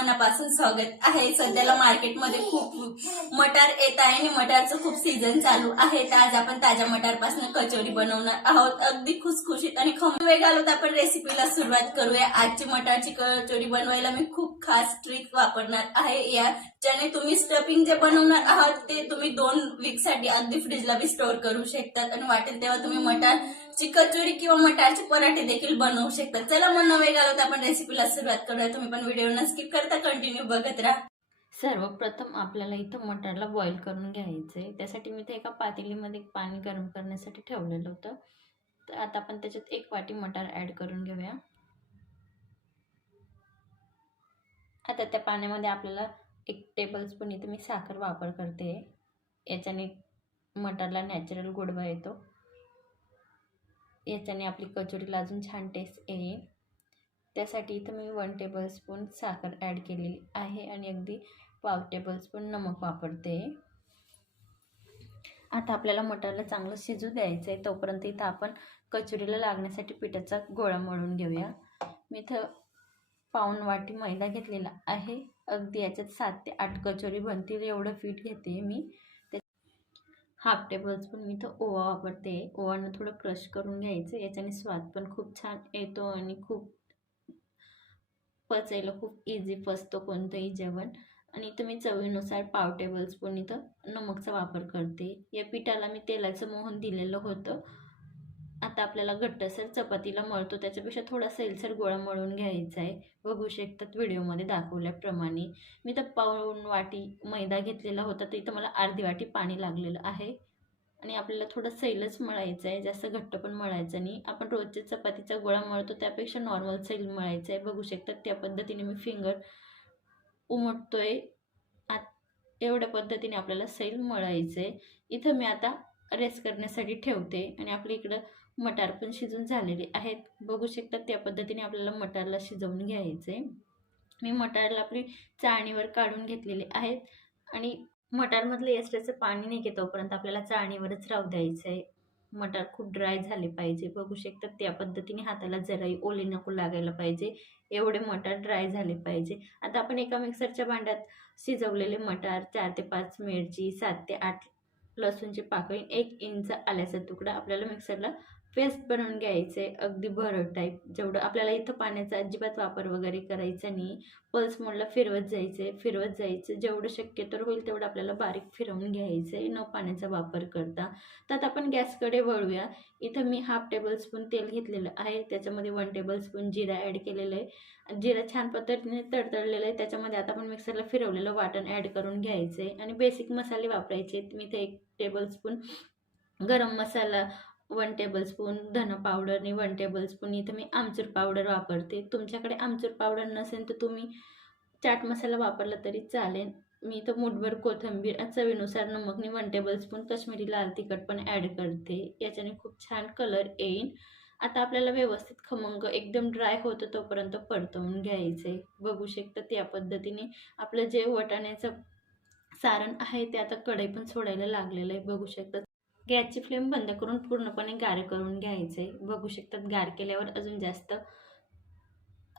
मनापासून स्वागत आहे. सध्याला मार्केटमध्ये खूप मटार येत आहे आणि मटारचं खूप सीझन चालू आहे. तर आज आपण ताज्या मटारपासून कचोरी बनवणार आहोत. अगदी खुसखुशीत आणि खम वेळ घालत आपण रेसिपीला सुरुवात करूया. आजची मटारची कचोरी बनवायला मी खूप खास ट्रिक वापरणार आहे. या ज्याने तुम्ही स्टफिंग जे बनवणार आहात ते तुम्ही दोन वीकसाठी अगदी फ्रीजला बी स्टोअर करू शकतात. आणि वाटेल तेव्हा तुम्ही मटार कचोरी किंवा मटारचे पराठे देखील बनवू शकतात चला मग नवे घालत आपण रेसिपीला सुरुवात करूया. तुम्ही पण व्हिडिओ न स्किप करता कंटिन्यू बघत राहा. सर्वप्रथम आपल्याला इथं मटारला बॉईल करून घ्यायचं आहे त्यासाठी मी ते एका पातेलीमध्ये पाणी गरम करण्यासाठी ठेवलेलं होतं. तर आता आपण त्याच्यात एक वाटी मटार ॲड करून घेऊया. आता त्या पाण्यामध्ये आपल्याला एक टेबल स्पून इथं मी साखर वापर करते. याच्याने मटारला नॅचरल गोडवा येतो. याच्याने आपली कचोरीला अजून छान टेस्ट येईल. त्यासाठी इथं मी वन टेबलस्पून साखर ॲड केलेली आहे आणि अगदी पाव टेबलस्पून नमक वापरते. आता आपल्याला मटारला चांगलं शिजू द्यायचं आहे तोपर्यंत इथं आपण कचोरीला लागण्यासाठी पिठाचा गोळा मळून घेऊया. मी इथं पाऊन वाटी मैदा घेतलेला आहे. अगदी याच्यात सात ते आठ कचोरी बनतील एवढं पीठ घेते मी. हाफ टेबलस्पून मी इथं ओवा वापरते. ओवानं थोडं क्रश करून घ्यायचं याच्याने स्वाद पण खूप छान येतो आणि खूप पचायला खूप इझी पचतो कोणतंही जेवण. आणि इथं मी चवीनुसार पाव टेबलस्पून इथं नमकचा वापर करते. या पिठाला मी तेलाचं मोहन दिलेलं होतं. आता आपल्याला घट्टसर चपातीला मळतो त्याच्यापेक्षा थोडा सैलसर गोळा मळून घ्यायचा आहे. बघू शकतात व्हिडिओमध्ये दाखवल्याप्रमाणे. मी तर पाऊण वाटी मैदा घेतलेला होता तर इथं मला अर्धी वाटी पाणी लागलेलं आहे. आणि आपल्याला थोडं सैलच मळायचं आहे जास्त घट्ट पण मळायचं नाही. आपण रोजच्या चपातीचा गोळा मळतो त्यापेक्षा नॉर्मल सैल मळायचं आहे. बघू शकतात त्या पद्धतीने मी फिंगर उमटतो आहे आत एवढ्या पद्धतीने आपल्याला सैल मळायचं आहे. इथं मी आता रेस्ट करण्यासाठी ठेवते. आणि आपल्या इकडं मटार पण शिजून झालेले आहेत. बघू शकतात त्या पद्धतीने आपल्याला मटारला शिजवून घ्यायचं आहे मी मटारला आपली चाळणीवर काढून घेतलेले आहेत. आणि मटारमधलं एक्स्ट्राचं पाणी नाही घेतोपर्यंत आपल्याला चाळणीवरच राहू द्यायचं आहे मटार खूप ड्राय झाले पाहिजे. बघू शकतात त्या पद्धतीने हाताला जराही ओले नको लागायला पाहिजे. एवढे मटार ड्राय झाले पाहिजे. आता आपण एका मिक्सरच्या भांड्यात शिजवलेले मटार चार ते पाच मिरची सात ते आठ लसूणची पाकळी एक इंच आल्याचा तुकडा आपल्याला मिक्सरला पेस्ट बनवून घ्यायचं आहे अगदी भरड टाईप जेवढं आपल्याला इथं पाण्याचा अजिबात वापर वगैरे करायचा नाही. पल्स मोडला फिरवत जायचं आहे फिरवत जायचं. जेवढं शक्य तर होईल तेवढं आपल्याला बारीक फिरवून घ्यायचं. आहे न पाण्याचा वापर करता. तर आता आपण गॅसकडे वळूया. इथं मी हाफ टेबल स्पून तेल घेतलेलं आहे. त्याच्यामध्ये वन टेबल स्पून जिरा ॲड केलेलं आहे. जिरा छान पद्धतीने तडतडलेलं आहे. त्याच्यामध्ये आता आपण मिक्सरला फिरवलेलं वाटण ॲड करून घ्यायचं आहे आणि बेसिक मसाले वापरायचे आहेत. मी इथे एक tablespoon garam masala one tablespoon धन पावडर आणि वन टेबल स्पून इथं मी आमचूर पावडर वापरते. तुमच्याकडे आमचूर पावडर नसेल तर तुम्ही चाट मसाला वापरला तरी चालेल. मी इथं मुठभर कोथिंबीर चवीनुसार नमकनी वन टेबलस्पून कश्मीरी लाल तिखट पण ॲड करते. याच्याने खूप छान कलर येईल आता आपल्याला व्यवस्थित खमंग एकदम ड्राय होतं तोपर्यंत परतवून घ्यायचं. आहे बघू शकतं त्या पद्धतीने आपलं जे वटाण्याचं सारण आहे ते आता कढई पण सोडायला लागलेलं आहे. बघू शकतात गॅसची फ्लेम बंद करून पूर्णपणे गार करून घ्यायचं आहे बघू शकतात गार केल्यावर अजून जास्त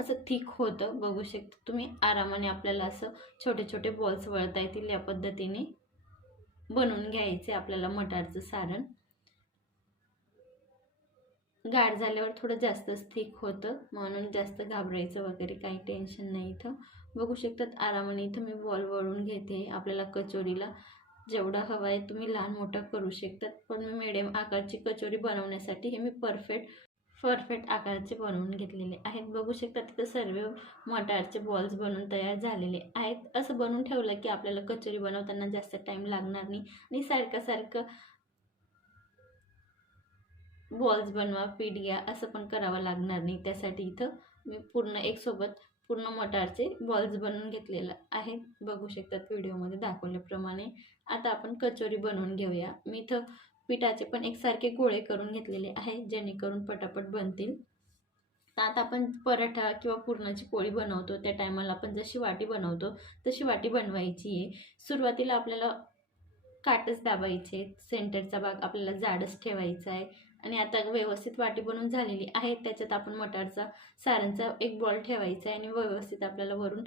असं थिक होतं. बघू शकता तुम्ही आरामाने आपल्याला असं छोटे छोटे बॉल्स वळता येतील या पद्धतीने. बनवून घ्यायचे आपल्याला मटारचं सारण. गार झाल्यावर थोडं जास्तच थिक होतं. म्हणून जास्त घाबरायचं वगैरे काही टेन्शन नाही इथं. बघू शकतात आरामाने इथं मी बॉल वळून घेते. आपल्याला कचोरीला जेवढा हवा आहे तुम्ही लहान मोठा करू शकतात. पण मी मिडियम आकारची कचोरी बनवण्यासाठी हे मी परफेक्ट परफेक्ट आकाराचे बनवून घेतलेले आहेत. बघू शकता तिथं सर्व मटारचे बॉल्स बनवून तयार झालेले आहेत. असं बनवून ठेवलं की आपल्याला कचोरी बनवताना जास्त टाईम लागणार नाही. आणि सारखं सारखं बॉल्स बनवा पीठ घ्या असं पण करावं लागणार नाही. त्यासाठी इथं मी पूर्ण एकसोबत पूर्ण मटारचे बॉल्स बनवून घेतलेलं आहेत बघू शकतात व्हिडिओमध्ये दाखवल्याप्रमाणे. आता आपण कचोरी बनवून घेऊया. मी इथं पिठाचे पण एकसारखे गोळे करून घेतलेले आहे जेणेकरून पटापट बनतील. आता आपण पराठा किंवा पुरणाची पोळी बनवतो. त्या टायमाला आपण जशी वाटी बनवतो तशी वाटी बनवायची आहे. सुरुवातीला आपल्याला काटच दाबायचे सेंटरचा भाग आपल्याला जाडच ठेवायचा आहे. आणि आता व्यवस्थित वाटी बनवून झालेली आहे. त्याच्यात आपण मटारचा सारणचा एक बॉल ठेवायचा आहे आणि व्यवस्थित आपल्याला वरून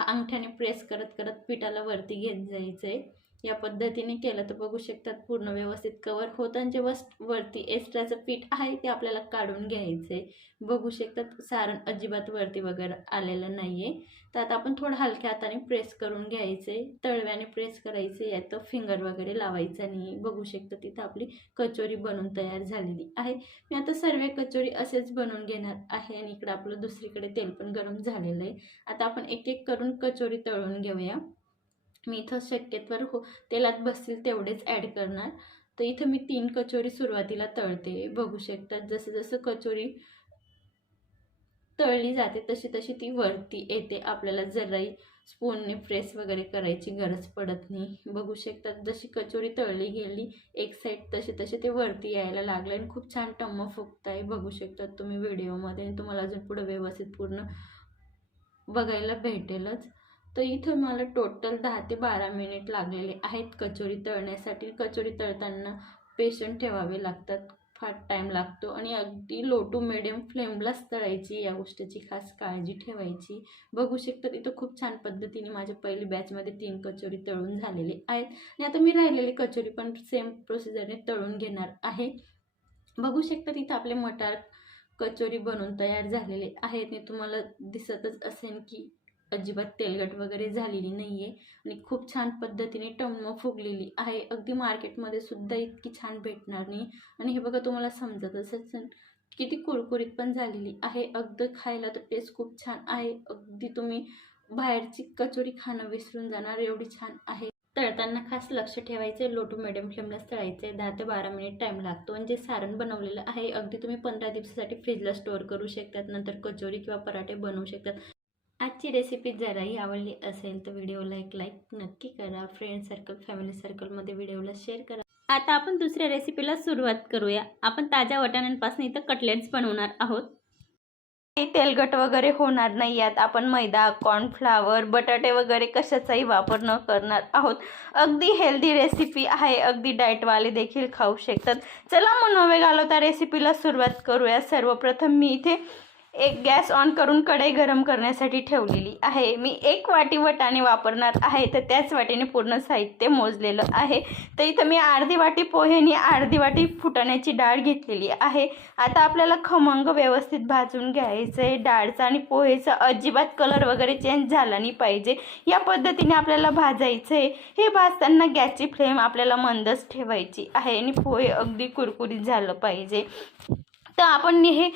अंगठ्याने प्रेस करत करत पिठाला वरती घेत जायचं आहे या पद्धतीने केलं तर बघू शकतात पूर्ण व्यवस्थित कवर होतं आणि जे वस वरती एक्स्ट्राचं पीठ आहे ते आपल्याला काढून घ्यायचं आहे बघू शकतात सारण अजिबात वरती वगैरे आलेलं नाही आहे तर आता आपण थोडं हलक्या हाताने प्रेस करून घ्यायचे तळव्याने प्रेस करायचे यात फिंगर वगैरे लावायचं नाही. बघू शकता तिथं आपली कचोरी बनवून तयार झालेली आहे. मी आता सर्व कचोरी असेच बनवून घेणार आहे आणि इकडं आपलं दुसरीकडे तेल पण गरम झालेलं आहे. आता आपण एक एक करून कचोरी तळून घेऊया. मी इथं शक्यतोवर हो तेलात बसतील तेवढेच ॲड करणार. तर इथं मी तीन कचोरी सुरुवातीला तळते. बघू शकतात जसं जसं कचोरी तळली जाते तशी तशी ती वरती येते. आपल्याला जराही स्पूनने प्रेस वगैरे करायची गरज पडत नाही. बघू शकतात जशी कचोरी तळली गेली एक साईड तसे तसे ते वरती यायला लागले आणि खूप छान टम्म फुगताय. बघू शकतात तुम्ही व्हिडिओमध्ये आणि तुम्हाला अजून पुढं व्यवस्थित पूर्ण बघायला भेटेलच. तर इथं मला टोटल दहा ते बारा मिनिट लागलेले आहेत. कचोरी तळण्यासाठी कचोरी तळताना पेशंट ठेवावे लागतात. फार टाईम लागतो आणि अगदी लो टू मिडियम फ्लेमलाच तळायची या गोष्टीची खास काळजी ठेवायची. बघू शकतात इथं खूप छान पद्धतीने माझ्या पहिली बॅचमध्ये तीन कचोरी तळून झालेले आहेत. आणि आता मी राहिलेली कचोरी पण सेम प्रोसिजरने तळून घेणार आहे. बघू शकतात इथं आपले मटार कचोरी बनवून तयार झालेले आहेत. आणि तुम्हाला दिसतच असेल की अजिबात तेलगट वगैरे झालेली नाही आहे आणि खूप छान पद्धतीने टम्म फुगलेली आहे. अगदी मार्केटमध्ये सुद्धा इतकी छान भेटणार नाही. आणि हे बघा तुम्हाला समजत असं किती कुरकुरीत पण झालेली आहे. अगदी खायला तर टेस्ट खूप छान आहे. अगदी तुम्ही बाहेरची कचोरी खाणं विसरून जाणार एवढी छान आहे. तळताना खास लक्ष ठेवायचं लो टू मिडियम फ्लेमलाच आहे दहा ते बारा मिनिट टाईम लागतो. आणि जे सारण बनवलेलं आहे अगदी तुम्ही पंधरा दिवसासाठी फ्रीजला स्टोअर करू शकतात. नंतर कचोरी किंवा पराठे बनवू शकतात. आजची रेसिपी जराही आवडली असेल तर व्हिडिओला एक लाईक नक्की करा. फ्रेंड सर्कल फॅमिली सर्कलमध्ये व्हिडिओला शेअर करा. आता आपण दुसऱ्या रेसिपीला सुरुवात करूया. आपण ताज्या वाटाण्यांपासून इथं कटलेट्स बनवणार आहोत. तेलगट वगैरे होणार नाही यात. आपण मैदा कॉर्नफ्लावर बटाटे वगैरे कशाचाही वापर न करणार आहोत. अगदी हेल्दी रेसिपी आहे. अगदी डाएटवाले देखील खाऊ शकतात. चला मग नवे घालवता रेसिपीला सुरुवात करूया. सर्वप्रथम मी इथे एक गॅस ऑन करून कढई गरम करण्यासाठी ठेवलेली आहे. मी एक वाटी वटाणे वापरणार आहे. तर त्याच वाटीने पूर्ण साहित्य मोजलेलं आहे. तर इथं मी अर्धी वाटी पोहे आणि अर्धी वाटी फुटाण्याची डाळ घेतलेली आहे. आता आपल्याला खमंग व्यवस्थित भाजून घ्यायचं आहे डाळचा आणि पोहेचा अजिबात कलर वगैरे चेंज झाला नाही पाहिजे. या पद्धतीने आपल्याला भाजायचं आहे हे भाजताना गॅसची फ्लेम आपल्याला मंदच ठेवायची आहे आणि पोहे अगदी कुरकुरीत झालं पाहिजे. तर आपण हे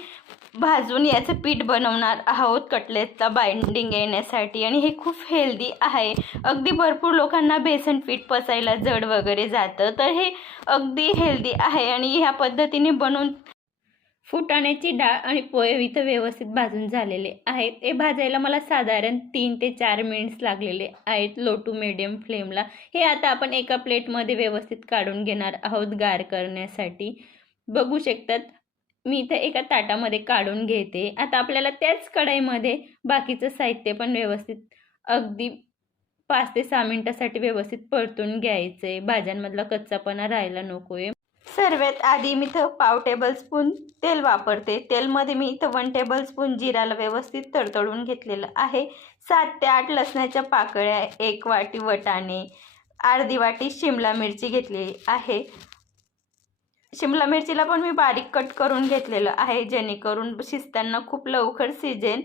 भाजून याचं पीठ बनवणार आहोत कटलेटचा बाइंडिंग येण्यासाठी. आणि हे खूप हेल्दी आहे. अगदी भरपूर लोकांना बेसन पीठ पचायला जड वगैरे जातं. तर हे अगदी हेल्दी आहे. आणि ह्या पद्धतीने बनवून फुटाण्याची डाळ आणि पोहे इथं व्यवस्थित भाजून झालेले आहेत. हे भाजायला मला साधारण तीन ते चार मिनिट्स लागलेले आहेत लो टू मिडियम फ्लेमला हे आता आपण एका प्लेटमध्ये व्यवस्थित काढून घेणार आहोत गार करण्यासाठी. बघू शकतात मी इथं एका ताटामध्ये काढून घेते. आता आपल्याला त्याच कढाईमध्ये बाकीचं साहित्य पण व्यवस्थित अगदी पाच ते सहा मिनटासाठी व्यवस्थित परतून घ्यायचं आहे भाज्यांमधला कच्चापणा राहायला नकोय. सर्वात आधी मी इथं पाव टेबल स्पून तेल वापरते. तेलमध्ये मी इथं वन टेबल स्पून जिराला व्यवस्थित तडतडून घेतलेलं आहे. सात ते आठ लसणाच्या पाकळ्या एक वाटी वटाणे अर्धी वाटी शिमला मिरची घेतलेली आहे. शिमला मिरचीला पण मी बारीक कट करून घेतलेलं आहे जेणेकरून शिजताना खूप लवकर शिजेल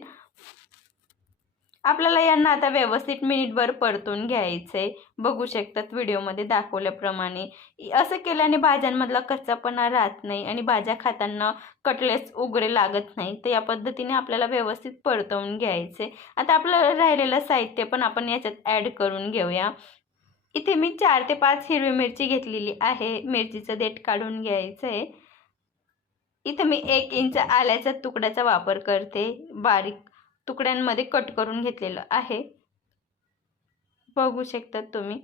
आपल्याला यांना आता व्यवस्थित मिनिटभर परतून घ्यायचं आहे बघू शकतात व्हिडिओमध्ये दाखवल्याप्रमाणे. असं केल्याने भाज्यांमधला कच्चापणा राहत नाही आणि भाज्या खाताना कटलेस उघडे लागत नाही. तर या पद्धतीने आपल्याला व्यवस्थित परतवून घ्यायचे आता आपलं राहिलेलं साहित्य पण आपण याच्यात ॲड करून घेऊया. इथे मी चार ते पाच हिरवी मिरची घेतलेली आहे. मिरचीचं देठ काढून घ्यायचं आहे इथं मी एक इंच आल्याच्या तुकड्याचा वापर करते. बारीक तुकड्यांमध्ये कट करून घेतलेलं आहे. बघू शकतात तुम्ही.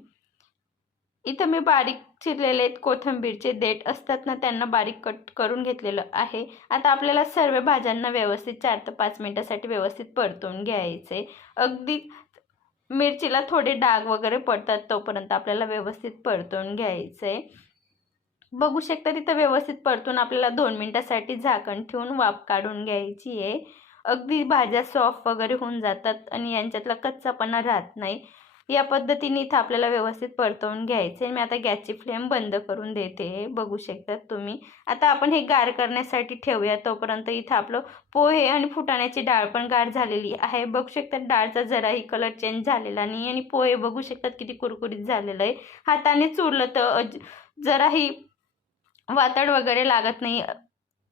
इथं मी बारीक चिरलेले कोथिंबीरचे देठ असतात ना त्यांना बारीक कट करून घेतलेलं आहे. आता आपल्याला सर्व भाज्यांना व्यवस्थित चार ते पाच मिनटासाठी व्यवस्थित परतून घ्यायचे अगदी मिरचीला थोडे डाग वगैरे पडतात तोपर्यंत आपल्याला व्यवस्थित परतून घ्यायचं आहे बघू शकता तिथं व्यवस्थित परतून आपल्याला दोन मिनटासाठी झाकण ठेवून वाफ काढून घ्यायची आहे अगदी भाज्या सॉफ्ट वगैरे होऊन जातात आणि यांच्यातला कच्चापणा राहत नाही. या पद्धतीने इथं आपल्याला व्यवस्थित परतवून घ्यायचे मी आता गॅसची फ्लेम बंद करून देते. बघू शकतात तुम्ही. आता आपण हे गार करण्यासाठी ठेवूया. तोपर्यंत इथं आपलं पोहे आणि फुटाण्याची डाळ पण गार झालेली आहे. बघू शकतात डाळचा जराही कलर चेंज झालेला नाही आणि पोहे बघू शकतात किती कुरकुरीत झालेलं आहे. हाताने चुरलं तर जराही वातड वगैरे लागत नाही.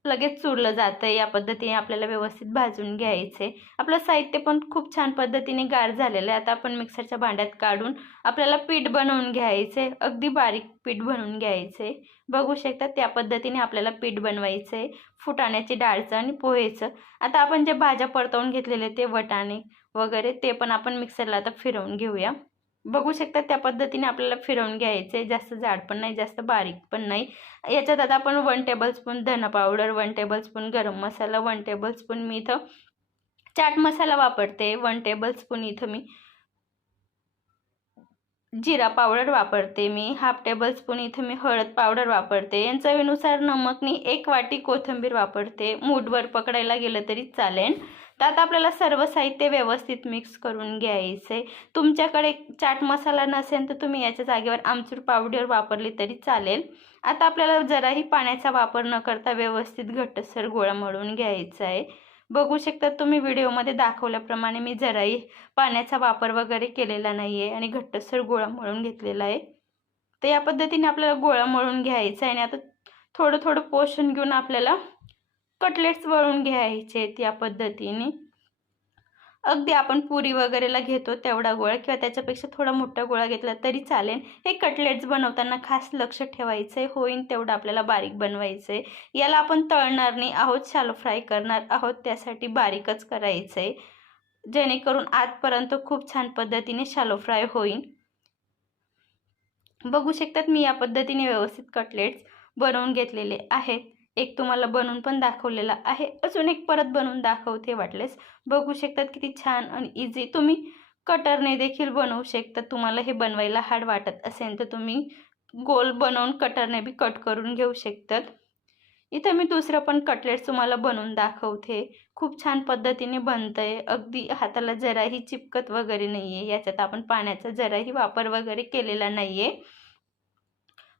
लगेच चुरलं जातं या पद्धतीने आपल्याला व्यवस्थित भाजून घ्यायचे आपलं साहित्य पण खूप छान पद्धतीने गार झालेलं आहे. आता आपण मिक्सरच्या भांड्यात काढून आपल्याला पीठ बनवून घ्यायचे अगदी बारीक पीठ बनवून घ्यायचे बघू शकता त्या पद्धतीने आपल्याला पीठ बनवायचं आहे फुटाण्याची डाळचं आणि पोहेचं. आता आपण जे भाज्या परतवून घेतलेले ते वटाणे वगैरे ते पण आपण मिक्सरला आता फिरवून घेऊया. बघू शकता त्या पद्धतीने आपल्याला फिरवून घ्यायचे जास्त जाड पण नाही जास्त बारीक पण नाही. याच्यात आता आपण वन टेबलस्पून धना powder one tablespoon garam masala one tablespoon मी इथं चाट मसाला वापरते. वन टेबलस्पून इथं मी जिरा पावडर वापरते मी. हाफ टेबलस्पून इथं मी हळद पावडर वापरते. आणि चवीनुसार नमक मी एक वाटी कोथिंबीर वापरते. मूठभर पकडायला गेलं तरी चालेल. तर आता आपल्याला सर्व साहित्य व्यवस्थित मिक्स करून घ्यायचं आहे तुमच्याकडे चाट मसाला नसेल तर तुम्ही याच्या जागेवर आमचूर पावडर वापरली तरी चालेल. आता आपल्याला जराही पाण्याचा वापर न करता व्यवस्थित घट्टसर गोळा मळून घ्यायचा आहे बघू शकता तुम्ही व्हिडिओमध्ये दाखवल्याप्रमाणे मी जराही पाण्याचा वापर वगैरे केलेला नाही आहे आणि घट्टसर गोळा मळून घेतलेला आहे. तर या पद्धतीने आपल्याला गोळा मळून घ्यायचा आहे आणि आता थोडं थोडं पोषण घेऊन आपल्याला कटलेट्स वळून घ्यायचे आहेत या पद्धतीने. अगदी आपण पुरी वगैरेला घेतो तेवढा गोळा किंवा त्याच्यापेक्षा थोडा मोठा गोळा घेतला तरी चालेल. हे कटलेट्स बनवताना खास लक्ष ठेवायचं आहे होईन तेवढं आपल्याला बारीक बनवायचं आहे याला आपण तळणार नाही आहोत शालो फ्राय करणार आहोत त्यासाठी बारीकच करायचं आहे जेणेकरून आजपर्यंत खूप छान पद्धतीने शालो फ्राय होईल बघू शकतात मी या पद्धतीने व्यवस्थित कटलेट्स बनवून घेतलेले आहेत. एक तुम्हाला बनवून पण दाखवलेला आहे. अजून एक परत बनवून दाखवते वाटलेस. बघू शकतात किती छान आणि इझी तुम्ही कटरने देखील बनवू शकता. तुम्हाला हे बनवायला हार्ड वाटत असेल तर तुम्ही गोल बनवून कटरने बी कट करून घेऊ शकतात. इथं मी दुसरं पण कटलेट्स तुम्हाला बनवून दाखवते. खूप छान पद्धतीने बनतं आहे अगदी हाताला जराही चिपकत वगैरे नाही आहे याच्यात आपण पाण्याचा जराही वापर वगैरे केलेला नाही आहे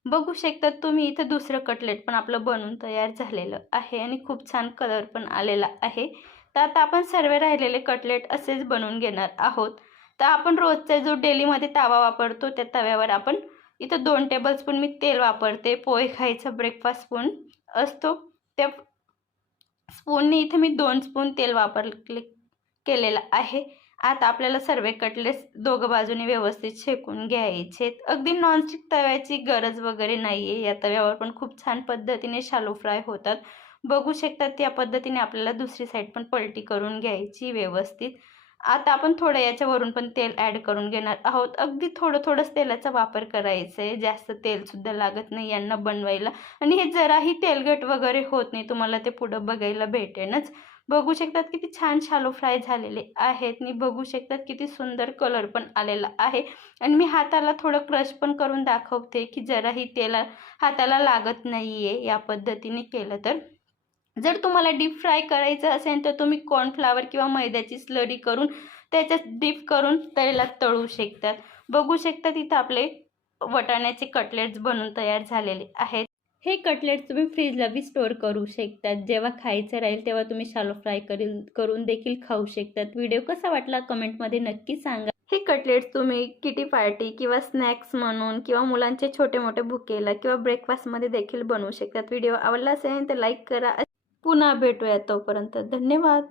बघू शकतात तुम्ही इथं दुसरं कटलेट पण आपलं बनवून तयार झालेलं आहे आणि खूप छान कलर पण आलेला आहे. तर आता आपण सर्व राहिलेले कटलेट असेच बनवून घेणार आहोत. तर आपण रोजचा जो डेलीमध्ये तवा वापरतो त्या तव्यावर आपण इथं दोन टेबलस्पून मी तेल वापरते. पोहे खायचा ब्रेकफास्ट स्पून असतो. त्या स्पूनने इथं मी दोन स्पून तेल वापर केलेलं आहे. आता आपल्याला सर्व कटलेट्स दोघं बाजूने व्यवस्थित शेकून घ्यायचे अगदी नॉनस्टिक तव्याची गरज वगैरे नाही आहे या तव्यावर पण खूप छान पद्धतीने शालो फ्राय होतात. बघू शकतात त्या पद्धतीने आपल्याला दुसरी साईड पण पलटी करून घ्यायची व्यवस्थित. आता आपण थोडं याच्यावरून पण तेल ॲड करून घेणार आहोत. अगदी थोडं थोडंच तेलाचा वापर करायचा आहे जास्त तेलसुद्धा लागत नाही यांना बनवायला. आणि हे जराही तेलगट वगैरे होत नाही. तुम्हाला ते पुढं बघायला भेटेनच. बघू शकतात किती छान शालो फ्राय झालेले आहेत. आणि बघू शकतात किती सुंदर कलर पण आलेला आहे. आणि मी हाताला थोडं क्रश पण करून दाखवते की जराही तेला हाताला लागत नाही आहे या पद्धतीने केलं तर. जर तुम्हाला डीप फ्राय करायचं असेल तर तुम्ही कॉर्नफ्लावर किंवा मैद्याची स्लरी करून त्याच्यात डीप करून तेलात तळू शकतात. बघू शकतात इथं आपले वटाण्याचे कटलेट्स बनून तयार झालेले आहेत. हे कटलेट्स तुम्ही फ्रीजला बी स्टोअर करू शकतात. जेव्हा खायचं राहील तेव्हा तुम्ही शालो फ्राय करील करून देखील खाऊ शकतात. व्हिडिओ कसा वाटला कमेंटमध्ये नक्की सांगा. हे कटलेट्स तुम्ही किटी पार्टी किंवा स्नॅक्स म्हणून किंवा मुलांचे छोटे मोठे भुकेला किंवा ब्रेकफास्टमध्ये देखील बनवू शकतात. व्हिडिओ आवडला असेल तर लाईक करा. पुन्हा भेटूया तोपर्यंत. धन्यवाद.